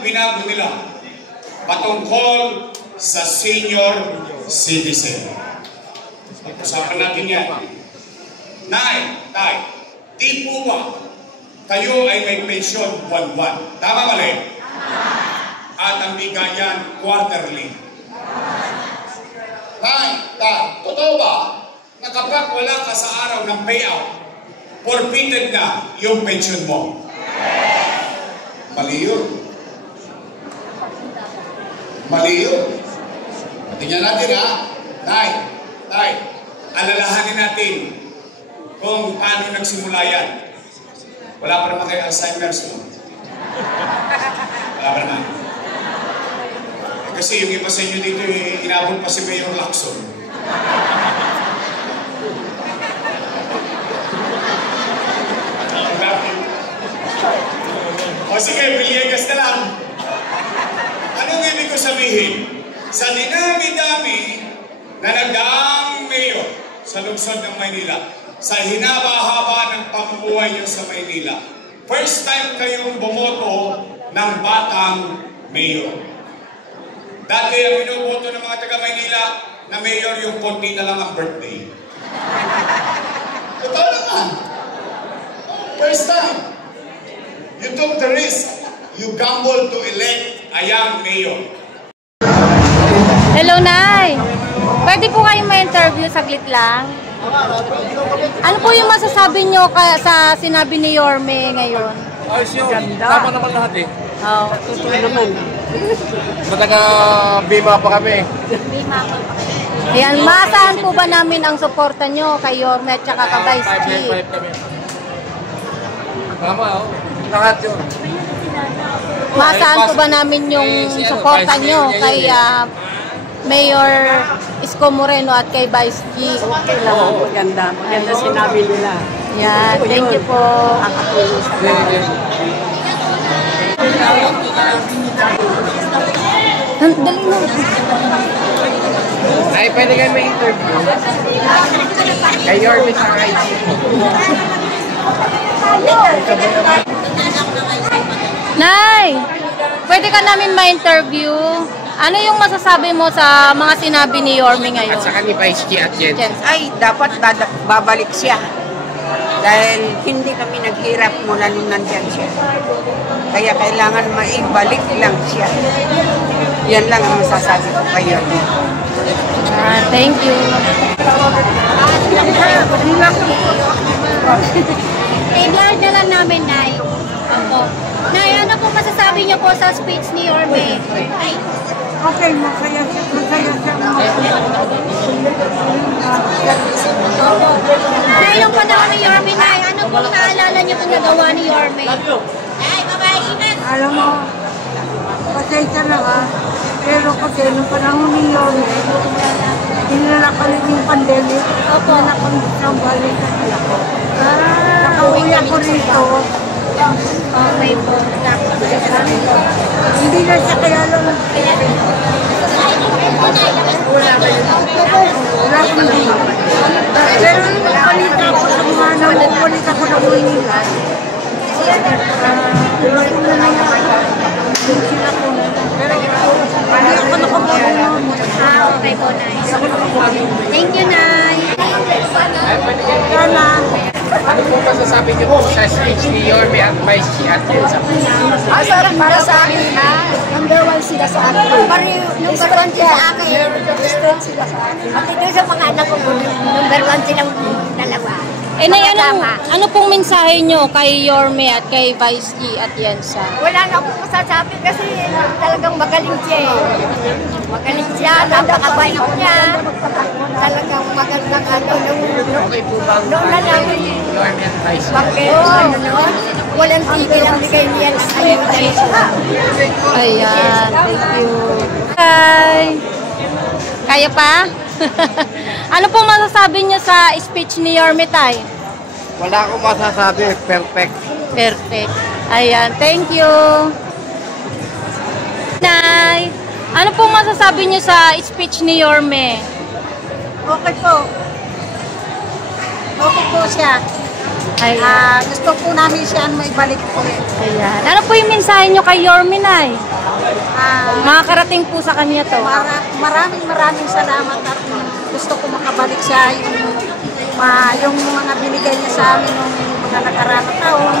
binago nila patungkol sa senior citizen. Usapan natin yan. Nay, tay, di po ba kayo ay may pensyon buwan-buwan? Tama mali? At ang bigayan quarterly. Tay, totoo ba na kapag wala ka sa araw ng payout, forfeited na yung pension mo? Mali yun. Mali yun. Tingnan natin ha. Tay, alalahanin natin kung paano nagsimula yan. Wala pa naman kayo Alzheimer's mo. Wala pa naman. Kasi yung iba sa inyo dito, inabot pa si Mayor Lacson. O sige, Villegas na lang. Anong ibig ko sabihin? Sa dinami-dami na nagdaang mayor sa lungsod ng Maynila, sa hinaba-haba ng pamumuhay niyo sa Maynila, first time kayong bumoto ng batang mayor. Dati ang binuboto ng mga taga-Maynila na mayor yung konti na lang ang birthday. Totoo naman. First time. You took the risk. You gambled to elect a young mayor. Hello, Nay. Pwede po kayong ma-interview saglit lang? Ano po yung masasabi nyo sa sinabi ni Yorme ngayon? Ayos yun. Tama naman lahat eh. Oo. Totoo naman. Mataga-bima pa kami. Ayan, maasahan po ba namin ang suporta nyo kay Yorme at saka kay Vice G? 5 kami. Tama oh. Lahat yun. Maasahan po ba namin yung suporta nyo kay Mayor Isko Moreno at kay Vice G? Okay lang. Maganda. Maganda sinabi nila. Yan, thank you po. Dali mo. Ay, pwede kayo may interview. Kay Yorme sa IG. Nay, pwede ka namin ma-interview? Ano yung masasabi mo sa mga sinabi ni Yorme ngayon? At saka ni Vice G at Jen. Ay, dapat babalik siya. Dahil hindi kami naghirap mula nung nandyan siya. Kaya kailangan maibalik lang siya. Yan lang ang masasabi ko kay Yorme. Thank you. I-blur na lang namin, Nay. Opo. Nay, ano po masasabi niyo po sa speech ni Yorme? Okay, masaya siya. Nay, yung panahon ni Yorme, Nay, ano po naalala niyo kung nagawa ni Yorme? Alam mo, pasensya lang ha. Pero kasi nung panahon ni Yorme, hinalakalit yung pandemic. Opo. Nakambit ng balik na sila ko. Nakauwi ako rito. Okay po. Hindi na siya kaya lang. Wala akong hindi. Pero nung kalita ako sa mga nakukulit ako ng Maynila, wala ko na lang sila ko. Pero hindi ako nakapagulong. Okay po, Nay. Thank you, Nay. Sana. Ano po masasabi niyo po sa speech ni Yorme at Vice G at Jen? Sarap para sa akin, number 1 sila sa akin. Number 1 sila sa akin. Strong sila sa akin. At ito sa mga anak ko, number 1 silang dalawa. Nay, ano pong mensahe nyo kay Yorme at kay Vice G at Yensa? Wala na akong masasabi kasi talagang magaling siya eh. Magaling siya, napakabait niya. Talagang magandang ano. Okay po ba ang Noon na lang. Yorme at Vice G? Bakit? Ano noon? Walang tigil ang bigay niya sa ayun. Ayan, thank you. Hi! Kaya pa? Ano po masasabi niyo sa speech ni Yorme, Tay? Wala akong masasabi. Perfect. Perfect. Ayan, thank you. Nay, ano po masasabi niyo sa speech ni Yorme? Okay po. Okay po siya. Ayan. Gusto po namin siya maibalik ulit. Ayan. Ano po yung mensahe nyo kay Yorme, Nay? Makakarating po sa kanya to. Maraming salamat at gusto ko makabalik siya yung mga binigay niya sa amin nung mga nakaraan na taon.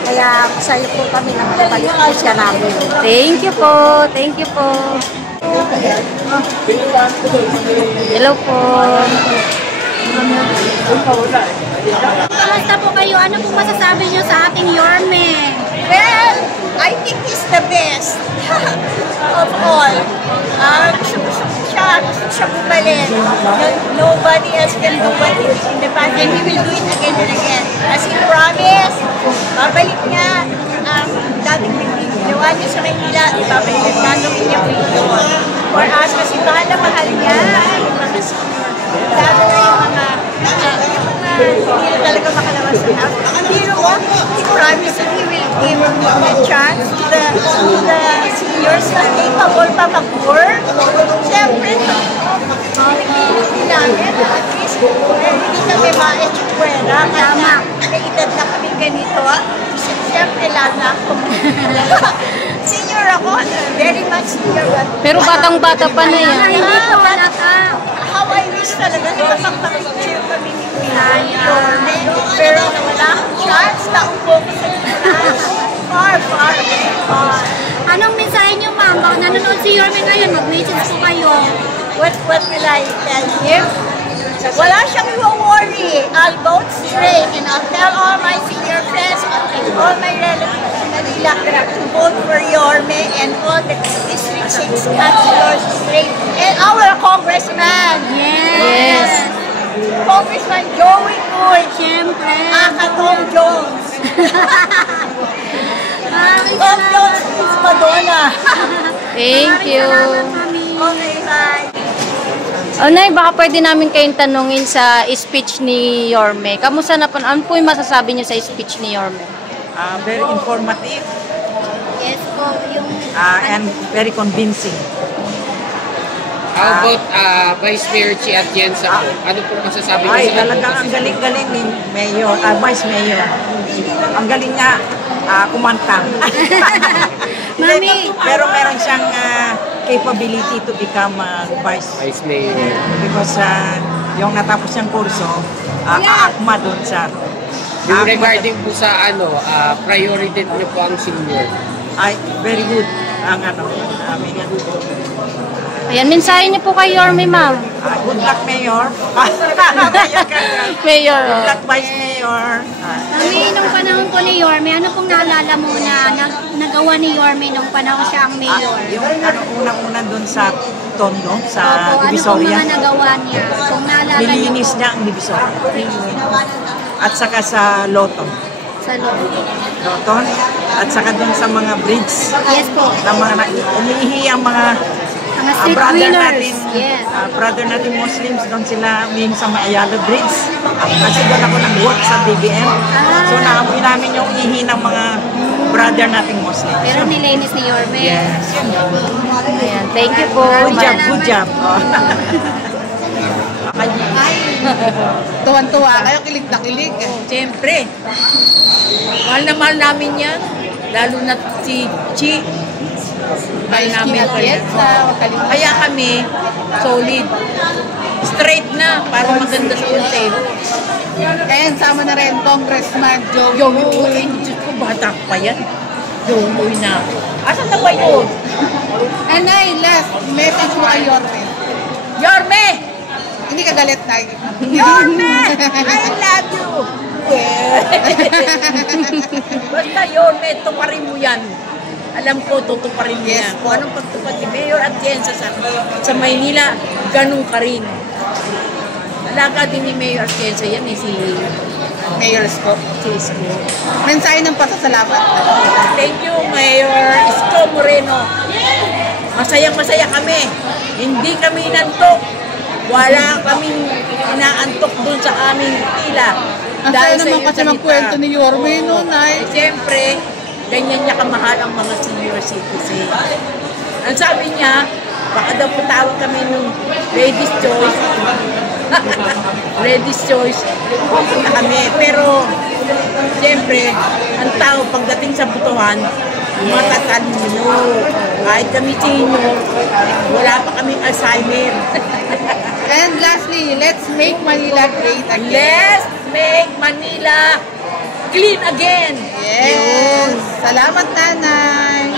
Kaya masaya po kami na makabalik po siya namin. Thank you po. Thank you po. Hello po. Kamusta po kayo? Ano po masasabi niyo sa ating Yorme? Well, I think he's the best of all. Gusto siya bumalik. Nobody else can do what he did in the past, and he will do it again and again. As he promised, babalik niya ang dating ginawa niya sa Manila, ibabalik at gagawin niya po yun. For us, kasi mahal na mahal niya yung mga senior. Lalo na yung mga hindi na talaga makalabas sa house. Pero he promised that he will give a chance to the seniors na capable pa mag-work. Siyempre, hindi namin, at least, hindi kami ma-echukwera. Kasi may edad na kami ganito. Siyempre, lalo ako. Senior ako, very much senior. Pero batang-bata pa na yan. Hindi po halata. How I wish talaga nakapagpapicture kami ni Yorme. Pero wala akong chance na upo ko sa lipunan. Far, very far. Anong mensahe niyo, ma'am? Baka nanonood si Yorme ngayon, mag-message po kayo. What will I tell him? Wala siyang worry. I'll vote straight and I'll tell all my senior friends and all my relatives in Manila to vote for Yorme and all the District 6 councilors straight and our congressman. Yes. Congressman Joey Coy. Siyempre. Tom Jones. Tom Jones is Madonna. Thank you. Okay, bye. Nay, baka pwede namin kayong tanungin sa speech ni Yorme. Kamusta na po? Ano po yung masasabi niyo sa speech ni Yorme? Very informative Yes po, yung... and very convincing. How about Vice Mayor Chi Atienza? Ano po masasabi niyo Ay, sa talagang ang galing-galing ni Mayor, Vice Mayor. Ang galing niya kumanta. Mami. Pero meron siyang capability to become Vice Mayor? because yung natapos siyang kurso, aakma doon sa Yung regarding po sa priority niyo po ang senior. ay very good ang Ayan, mensahe niyo po kay Yorme, ma'am. good luck, Mayor. Mayor. Good luck, Vice Mayor. Mami, nung panahon po ni Yorme, ano pong naalala mo na nagawa ni Yorme nung panahon siya ang mayor? Yung unang-una doon sa Tondo, sa Opo, ano pong Divisoria. mga nagawa niya? Kung naalala niyo Nilinis po niya ang Divisoria. At saka sa Loton. sa loob. Loton. At saka doon sa mga bridge. Yes po. Na mga umiihi ang mga Mga street brother cleaners. natin. Yes. Brother natin Muslims, doon sila umiihi sa Ayala Bridge. Kasi doon ako nag-work sa DBM. So naamoy namin yung ihi ng mga brother nating Muslims. Pero nilinis ni Yorme. Yes. Ayan, thank you po. Good job, good job. Tuwan-tuwa kayo, kilig na kilig. Siyempre, mahal na mahal namin yan. Lalo na si Chi. Mahal namin kayo. Kaya kami, solid. Straight na, para maganda sa konten. And sama na rin, Congressman Joey Uy. Diyos ko, bata pa yan. Joey Uy na. Asan na ba yun? And ay, last message mo kay Yorme. Yorme! Hindi ka galit na. Yorme! I love you! Basta Yorme, tuparin mo yan. Alam ko, tutuparin mo yan. Kung anong pagtupad ni Mayor Atienza sa Maynila, ganun ka rin. Alaga din ni Mayor Atienza yan si Mayor Isko. Si Isko. Mensahe ng pasasalamat. Thank you, Mayor Isko Moreno. Masayang-masaya kami. Hindi kami inantok. Wala kaming inaantok dun sa aming tila. Ang saya naman kasi magkwento ni Yorme noon ay. Siyempre, ganyan niya kamahal ang mga senior citizen. Ang sabi niya, baka daw patawag kami nung Ladies' Choice. Ladies' Choice, pupunta kami. Pero Siyempre, ang tao pagdating sa butuhan, matatalino. Kahit kami senior, wala pa kaming assignment. And lastly, let's make Manila great again. Let's make Manila clean again. Yes. Salamat, Nanay.